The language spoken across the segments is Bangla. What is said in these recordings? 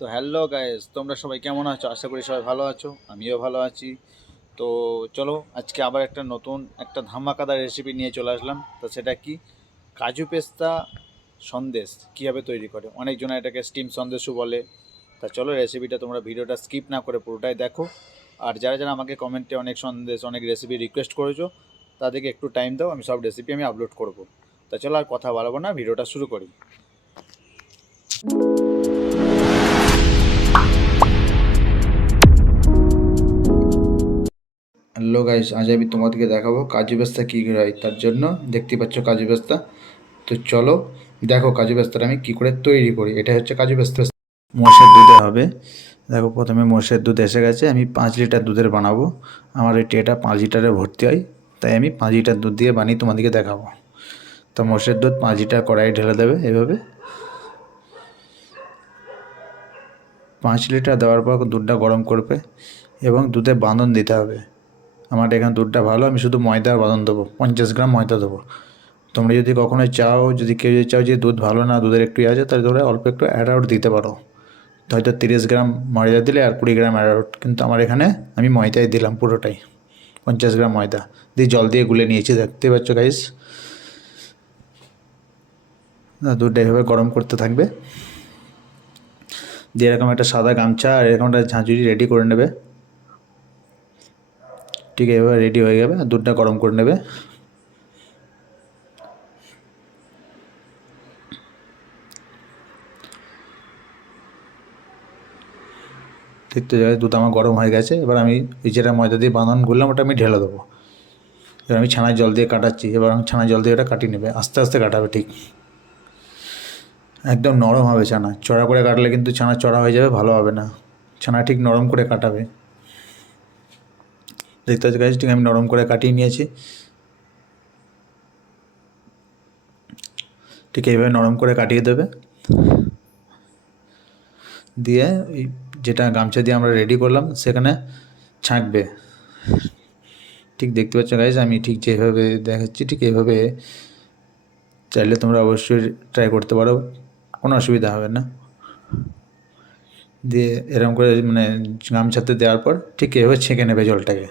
তো হ্যালো গাইস, তোমরা সবাই কেমন আছো? আশা করি সবাই ভালো আছো, আমিও ভালো আছি। তো চলো, আজকে আবার একটা নতুন একটা ধামাকাদার রেসিপি নিয়ে চলে আসলাম। তো সেটা কি? কাজু পেস্তা সন্দেশ কীভাবে তৈরি করে, অনেকজন এটাকে স্টিম সন্দেশও বলে। তা চলো, রেসিপিটা তোমরা ভিডিওটা স্কিপ না করে পুরোটাই দেখো। আর যারা যারা আমাকে কমেন্টে অনেক সন্দেশ অনেক রেসিপি রিকোয়েস্ট করেছো, তাদেরকে একটু টাইম দাও, আমি সব রেসিপি আপলোড করব। তা চলো, আর কথা বাড়াবো না, ভিডিওটা শুরু করি। হ্যালো গাইস, আজ আমি তোমাদেরকে দেখাবো কাজু পেস্তা কী করে হয়। তার জন্য দেখতে পাচ্ছ কাজু পেস্তা। তো চলো দেখো কাজু পেস্তাটা আমি কী করে তৈরি করি। এটা হচ্ছে কাজু পেস্তা। মোষের দুধে হবে। দেখো, প্রথমে মোষের দুধ এসে গেছে। আমি 5 লিটার দুধের বানাবো। আমার এই ট্রেটা 5 লিটারে ভর্তি হয়, তাই আমি 5 লিটার দুধ দিয়ে বানিয়ে তোমাদেরকে দেখাবো। তো মোষের দুধ 5 লিটার কড়াই ঢেলে দেবে এভাবে। 5 লিটার দেওয়ার পর দুধটা গরম করবে এবং দুধে বাঁধন দিতে হবে। আমার এখানে দুধটা ভালো, আমি শুধু ময়দার বাঁধন দেবো, 50 গ্রাম ময়দা দেবো। তোমরা যদি কখনো চাও, যদি কেউ যদি চাও যে দুধ ভালো না, দুধের একটু আছে, তাহলে তোমরা অল্প একটু অ্যারারুট দিতে পারো। হয়তো 30 গ্রাম ময়দা দিলে আর 20 গ্রাম অ্যারারুট, কিন্তু আমার এখানে আমি ময়দাই দিলাম পুরোটাই, 50 গ্রাম ময়দা দিয়ে জল দিয়ে গুলে নিয়েছি। দেখতে পাচ্ছ গাইস, দুধটা এভাবে গরম করতে থাকবে। দিয়ে এরকম একটা সাদা গামছা আর এরকম একটা ঝাঁঝুরি রেডি করে নেবে। ঠিক এভাবে রেডি হয়ে যাবে, দুধটা গরম করে নেবে। দেখতে যাবে দুধ আমার গরম হয়ে গেছে। এবার আমি এই যেটা ময়দা দিয়ে বানান করলাম ওটা আমি ঢেলে দেবো। এবার আমি ছানায় জল দিয়ে কাটাচ্ছি। এবার আমি ছানায় জল দিয়ে ওটা কাটিয়ে নেবে, আস্তে আস্তে কাটাবে, ঠিক একদম নরম হবে। ছানা চড়া করে কাটলে কিন্তু ছানা চড়া হয়ে যাবে, ভালো হবে না। ছানা ঠিক নরম করে কাটাবে। দেখতে পাচ্ছি গাছ, ঠিক আমি নরম করে কাটিয়ে নিয়েছি। ঠিক এইভাবে নরম করে কাটিয়ে দেবে। দিয়ে এই যেটা গামছা দিয়ে আমরা রেডি করলাম সেখানে ছাঁকবে। ঠিক দেখতে পাচ্ছ গাইজ, আমি ঠিক যেভাবে দেখাচ্ছি ঠিক এইভাবে চাইলে তোমরা অবশ্যই ট্রাই করতে পারো, কোনো অসুবিধা হবে না। দিয়ে এরকম করে মানে গামছাতে দেওয়ার পর ঠিক এভাবে ছেঁকে নেবে জলটাকে।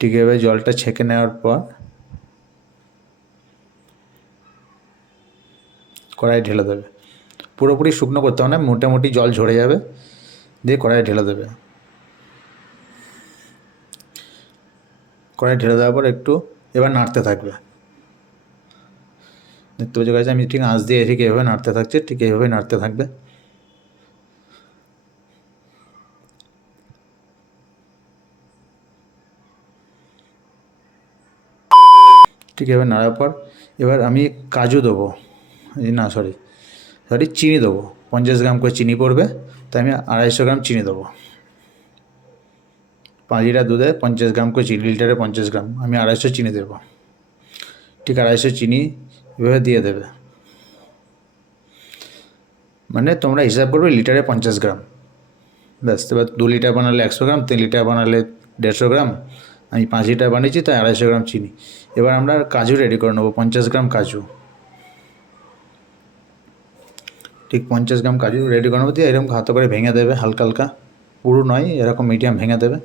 ঠিক এভাবে জলটা ছেঁকে নেওয়ার পর কড়াই ঢেলে দেবে। পুরোপুরি শুকনো করতে হবে না, মোটামুটি জল ঝরে যাবে, দিয়ে কড়াই ঢেলে দেবে। কড়াই ঢেলে দেওয়ার পর একটু এবার নাড়তে থাকবে। দেখতে পাচ্ছ গাছ, আমি ঠিক আঁচ দিয়ে ঠিক এভাবে নাড়তে থাকছি, ঠিক এইভাবে নাড়তে থাকবে। ঠিক এভাবে নাড়ার পর এবার আমি কাজু দেবো, না সরি সরি চিনি দেবো। 50 গ্রাম করে চিনি পড়বে, তাই আমি 250 গ্রাম চিনি দেবো। 5 লিটার দুধে 50 গ্রাম করে চিনি, লিটারে 50 গ্রাম, আমি 250 চিনি দেবো। ঠিক 250 চিনি এভাবে দিয়ে দেবে। মানে তোমরা হিসাব করবে লিটারে 50 গ্রাম, ব্যাস। এবার 2 লিটার বানালে 100 গ্রাম, 3 লিটার বানালে 150 গ্রাম। আমি 5 লিটার বানিয়েছি তাই 250 গ্রাম চিনি। এবার আমরা কাজু রেডি করে নেবো, 50 গ্রাম কাজু। ঠিক 50 গ্রাম কাজু রেডি করে নেবো। দিয়ে এরকম হাতে করে ভেঙে দেবে, হালকা হালকা, পুরো নয়, এরকম মিডিয়াম ভেঙে দেবে।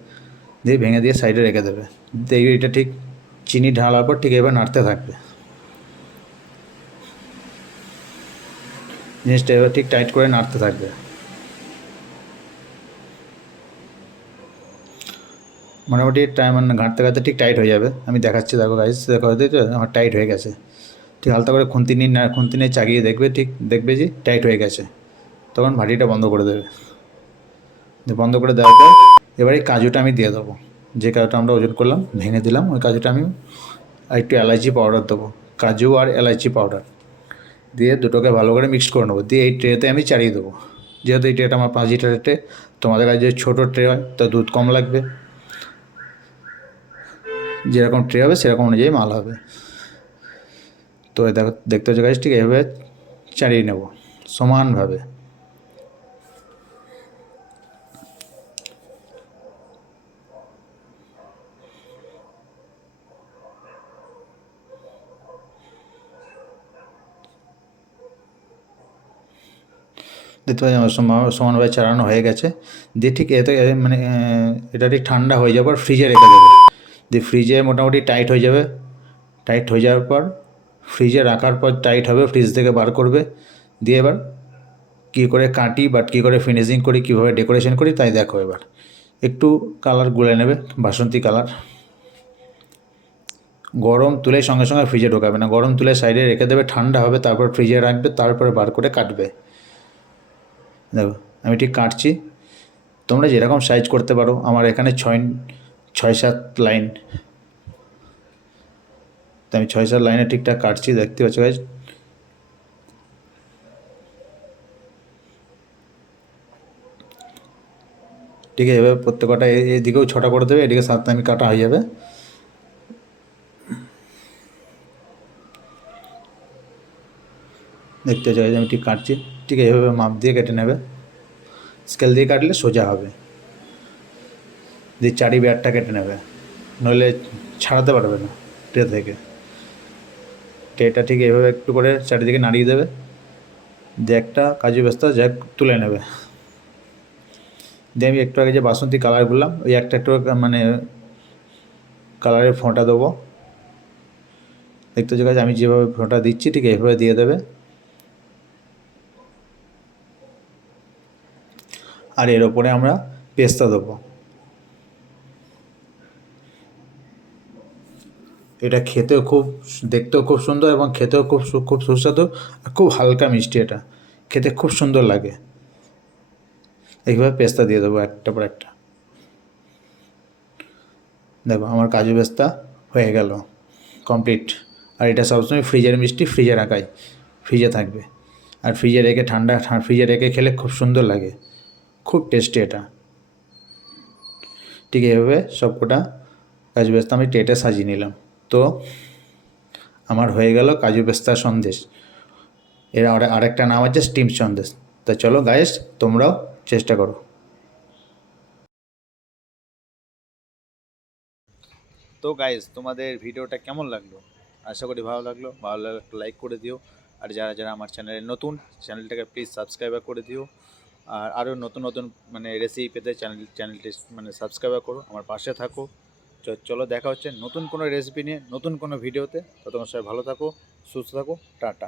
দিয়ে ভেঙে দিয়ে সাইডে রেখে দেবে। দিয়ে এটা ঠিক চিনি ঢালার পর ঠিক এবার নাড়তে থাকবে। জিনিসটা এবার ঠিক টাইট করে নাড়তে থাকবে। মোটামুটি টাইম ঘাঁটতে ঘাঁটতে ঠিক টাইট হয়ে যাবে। আমি দেখাচ্ছি, দেখো গাইস, দেখো দেখো আমার টাইট হয়ে গেছে। ঠিক হালকা করে খুন্তি নিয়ে চাগিয়ে দেখবে, ঠিক দেখবে যে টাইট হয়ে গেছে। তখন ভাটিটা বন্ধ করে দেবে। বন্ধ করে দেওয়ার পর এবার এই কাজুটা আমি দিয়ে দেবো। যে কাজুটা আমরা ওজন করলাম ভেঙে দিলাম, ওই কাজুটা আমি আর একটু এলাচি পাউডার দেবো। কাজু আর এলাচি পাউডার দিয়ে দুটোকে ভালো করে মিক্সড করে নেবো। দিয়ে এই ট্রেতে আমি চালিয়ে দেবো। যেহেতু এই ট্রেটা আমার 5 লিটারের ট্রে, তোমাদের কাছে যদি ছোটো ট্রে হয় তো দুধ কম লাগবে, যেরকম ট্রে হবে সেরকম অনুযায়ী মাল হবে। তো দেখো, দেখতে হচ্ছে গাছ, ঠিক এভাবে চালিয়ে নেব সমানভাবে। দেখতে পাচ্ছি আমার সমানভাবে চালানো হয়ে গেছে। দিয়ে ঠিক এতে মানে এটা ঠিক ঠান্ডা হয়ে যাওয়ার পর ফ্রিজে রেখে দেবে। দিয়ে ফ্রিজে মোটামুটি টাইট হয়ে যাবে। টাইট হয়ে যাওয়ার পর ফ্রিজে রাখার পর টাইট হবে, ফ্রিজ থেকে বার করবে। দিয়ে এবার কী করে কাটি বা কী করে ফিনিশিং করি, কীভাবে ডেকোরেশন করি তাই দেখো। এবার একটু কালার গুলে নেবে, বাসন্তী কালার। গরম তুলে সঙ্গে সঙ্গে ফ্রিজে ঢোকাবে না, গরম তুলে সাইডে রেখে দেবে, ঠান্ডা হবে, তারপর ফ্রিজে রাখবে, তারপরে বার করে কাটবে। দেখো আমি ঠিক কাটছি, তোমরা যেরকম সাইজ করতে পারো। আমার এখানে 6-7 লাইন, তো আমি 6-7 লাইনে ঠিকঠাক কাটছি, দেখতে পাচ্ছ গাইজ। ঠিক আছে, এবার প্রত্যেকটা এদিকেও 6টা করে দেবে, এদিকে 7টা আমি কাটা হয়ে যাবে। দেখতে চাই আমি ঠিক কাটছি, ঠিক এইভাবে মাপ দিয়ে কেটে নেবে। স্কেল দিয়ে কাটলে সোজা হবে। দিয়ে চারি ব্যাটটা কেটে নেবে, নইলে ছাড়াতে পারবে না ট্রে থেকে। ট্রেটা ঠিক এইভাবে একটু করে চারিদিকে নাড়িয়ে দেবে, দিয়ে একটা কাজু পেস্তা তুলে নেবে। দিয়ে আমি একটু আগে যে বাসন্তী কালার করলাম, ওই একটা একটু মানে কালারের ফোঁটা দেবো। দেখতে হচ্ছে আমি যেভাবে ফোঁটা দিচ্ছি ঠিক এইভাবে দিয়ে দেবে। আর এর ওপরে আমরা পেস্তা দেবো। এটা খেতেও খুব, দেখতেও খুব সুন্দর এবং খেতেও খুব সুস্বাদু, আর খুব হালকা মিষ্টি। এটা খেতে খুব সুন্দর লাগে। এইভাবে পেস্তা দিয়ে দেবো একটা পর একটা। দেখো আমার কাজু পেস্তা হয়ে গেল কমপ্লিট। আর এটা সবসময় ফ্রিজের মিষ্টি, ফ্রিজে রাখাই, ফ্রিজে থাকবে। আর ফ্রিজে রেখে ফ্রিজে রেখে খেলে খুব সুন্দর লাগে, খুব টেস্টি এটা। ঠিক এইভাবে সবকটা কাজু পেস্তা আমি ট্রেতে সাজিয়ে নিলাম। তো আমার হয়ে গেল কাজু পেস্তার সন্দেশ। এর আরেকটা নাম আছে স্টিম সন্দেশ। তা চলো গাইস, তোমরাও চেষ্টা করো। তো গাইস, তোমাদের ভিডিওটা কেমন লাগলো? আশা করি ভালো লাগলো। ভালো লাগলে একটা লাইক করে দিও। আর যারা যারা আমার চ্যানেলে নতুন, চ্যানেলটাকে প্লিজ সাবস্ক্রাইব করে দিও। আর আরও নতুন নতুন মানে রেসিপি পেতে চ্যানেলটি মানে সাবস্ক্রাইব করো, আমার পাশে থাকো। চলো দেখা হচ্ছে নতুন কোনো রেসিপি নিয়ে, নতুন কোনো ভিডিওতে। ততক্ষণ সবাই ভালো থাকো, সুস্থ থাকো, টাটা।